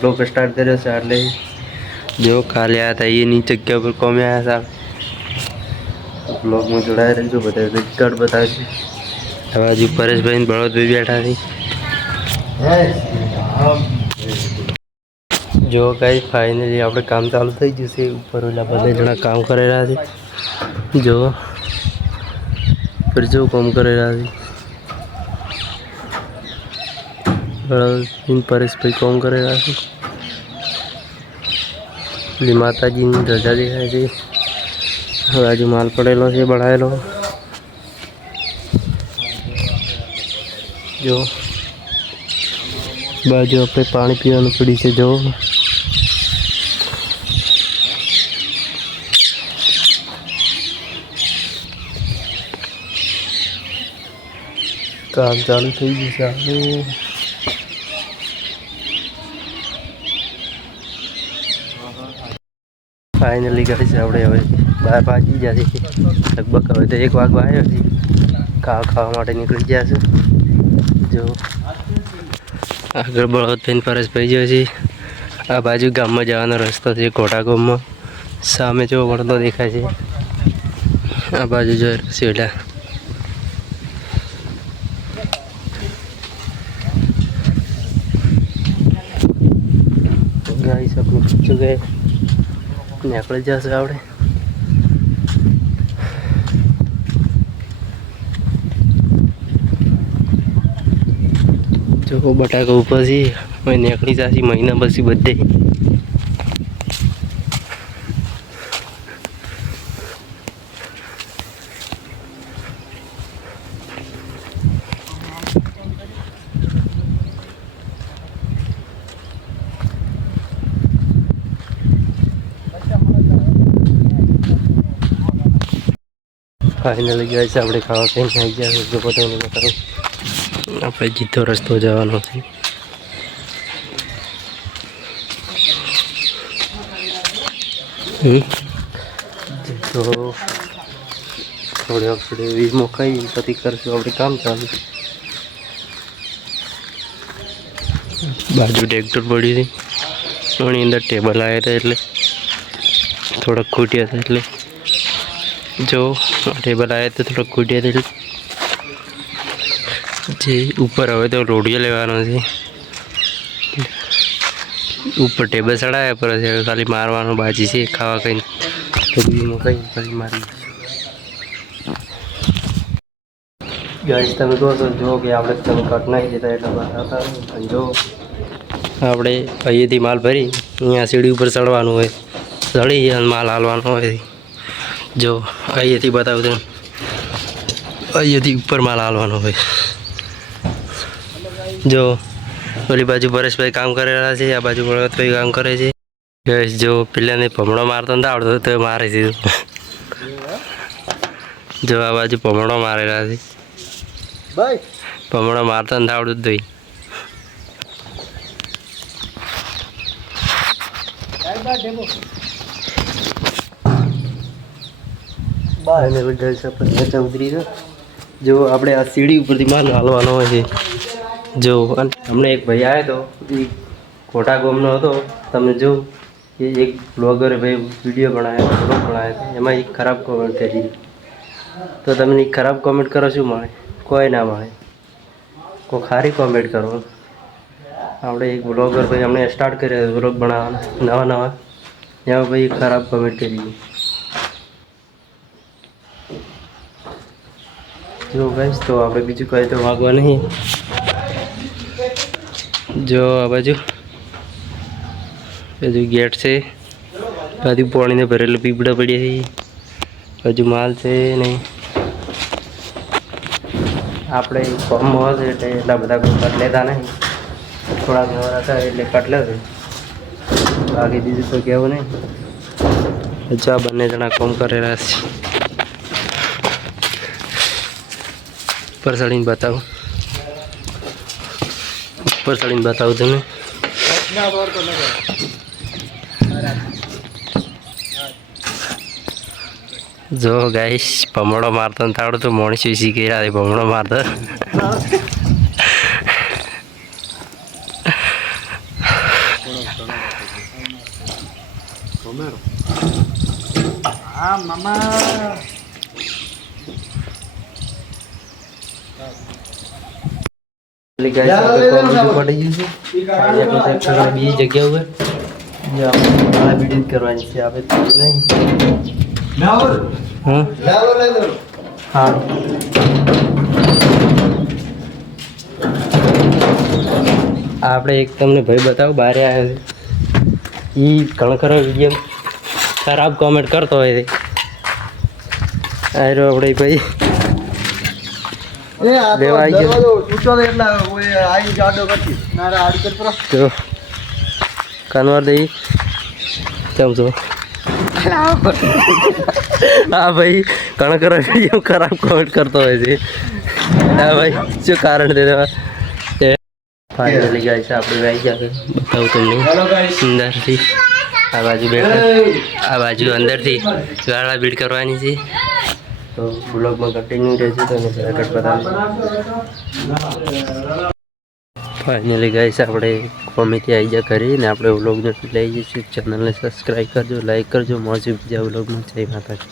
Block start કર્યો છે, એટલે જો કાલે આ હતા એની જગ્યા પર કોમે આવ્યા હતા બ્લોગમાં જોડાયા રહેજો, બધા રિઝલ્ટ બતાવશે. હવે હજુ પરેશભાઈ બળદભાઈ બેઠા છે. જો કાંઈ ફાઇનલી આપણે કામ ચાલુ થઈ જશે ઉપર ઓલા બધા જણા કામ કરી રહ્યા છે. જો ફરી જો કામ કરી રહ્યા છે. બળદભાઈ પરેશભાઈ કોમ કરેલા છે પેલી માતાજીની ધજા દેખાય છે. બાજુ માલ પડેલો છે, બળાયેલો. જો. બાજુ આપણે પાણી પીવાનું પડી છે, જો. કામ ચાલુ થઈ ગયું છે ફાઇનલી કરી છે આપણે હવે બહાર પાછી ગયા છે લગભગ હવે તો એક વાગવા આવ્યો છે. ખાવા ખાવા માટે નીકળી ગયા છે. જો. આગળ બળવતભાઈ પડી ગયો છે. આ બાજુ ગામમાં જવાનો રસ્તો છે કોટા ગામમાં સામે જો વળતો દેખાય છે. આ બાજુ જો સીડા ગાઈ પૂછું ગયે નીકળી જશે આપણે. જો બટાકા ઉપર છે નીકળી જશે મહિના પછી બધે. ફાઇનલી ગયા છે આપણે ખાવા કંઈ આવી ગયા જો બધાને બતાવું આપણે જીતો રસ્તો જવાનો છે. તો થોડી આપણે વીમો ખાઈ પછી કરશું આપણે કામ ચાલુ. બાજુ ટ્રેક્ટર પડી હતી. એની અંદર ટેબલ આવ્યા હતા એટલે. થોડાક ખૂટ્યા હતા એટલે. જો ટેબલ આવ્યા તો થોડુંક ખૂટ્યા હતા જે. ઉપર હવે તો રોડિયો લેવાનો છે. ઉપર ટેબલ ચડાવ્યા પર છે ખાલી મારવાનું બાજી છે ખાવા કંઈ કંઈ ખાલી મારી ગાઈસ તમે કહો છો જો કે આપણે તમે કટ નાખી દેતા એટલા જો. આપણે અહીંયાથી માલ ભરી અહીંયા સીડી ઉપર ચડવાનું હોય. ચડી અને માલ હાલવાનો હોય. જો અહીંયાથી બતાવું તમે. અહીંયાથી ઉપર માલ હાલવાનો હોય. જો ઓલી બાજુ પરેશભાઈ કામ કરી રહ્યા છે આ બાજુ બળવતભાઈ કામ કરે છે. ગેસ જો પેલાને ભમણો મારતો નથી આવડતો તો મારે દીધું જો આ બાજુ ભમણો મારેલા છે. ભાઈ. ભમણો મારતો નથી આવડતું તોય અને બધા આપણે નીચે ઉતરી છે. જો આપણે આ સીડી ઉપરથી માલ હાલવાનો હોય છે. જો, અને હમણે એક ભાઈ આવ્યો હતો એ ખોટા ગોમનો હતો. તમે જો, એ એક બ્લોગરે ભાઈ વીડિયો બનાવ્યો ફોટો બનાવ્યો એમાં એક ખરાબ કોમેન્ટ કરી તો તમને ખરાબ કોમેન્ટ કરો, શું મળે? કોઈ ના મળે. કોઈ ખારી કોમેન્ટ કરો. આપણે એક બ્લોગર ભાઈ અમને સ્ટાર્ટ કર્યો બ્લોગ બનાવવાના નવા નવા એમાં ભાઈ ખરાબ કોમેન્ટ કરી જો ગાઈશ તો આપણે બીજું કંઈ તો માગવા નહીં. જો આ બાજુ બાજુ ગેટ છે. બાજુ પાણીને ભરેલું પીપળા પડ્યા છે. બાજુ માલ છે નહીં આપણે ફોર્મમાં છે એટલે એટલા બધા કટ લેતા નહીં. થોડા ઘર હતા એટલે કટ લેશે બાકી બીજું તો કહેવું નહીં. જો બંને જણા કોમ કરેલા છે. ઉપર ચડીને બતાવું. ઉપર ચડીને બતાવું તમે જો ગાઈશ ભમણો મારતો ને આવડતો તો શીખી રહ્યા છે, ભમણો મારતો. હા, મામા પેલી ગાય સાથે કોમ બીજું જગ્યા ઉપર. કરવાની છે આપણે તો નહીં. હા હા. આપણે એક તમને ભાઈ બતાવો બહાર આવ્યો છે. એ ઘણો ખરો ગેમ ખરાબ કોમેન્ટ કરતો હોય છે. આ રહ્યો આપણે ભાઈ. ગયા. છે કાનવાર દઈ. કેમ છો? હા ભાઈ. ખરા વીડિયો ખરાબ કોમેન્ટ કરતો હોય છે. હા ભાઈ. શું કારણ દેવા ફાઇનલી ગાય છે આપણે આવી ગયા બતાવું તમને. અંદરથી. આ બાજુ બેઠા. આ બાજુ અંદરથી. ગાળા બીડ કરવાની છે. તો બ્લોગમાં કન્ટિન્યુ રહેશે તો આગળ બતાવીશ. ફાઇનલી ગાઈસ આપણે કોમેથી આવી જા કરીને આપણે વ્લોગને લઈ જઈશું. ચેનલને સબસ્ક્રાઈબ કરજો લાઈક કરજો. મોજી બીજા વ્લોગમાં જય માતાજી.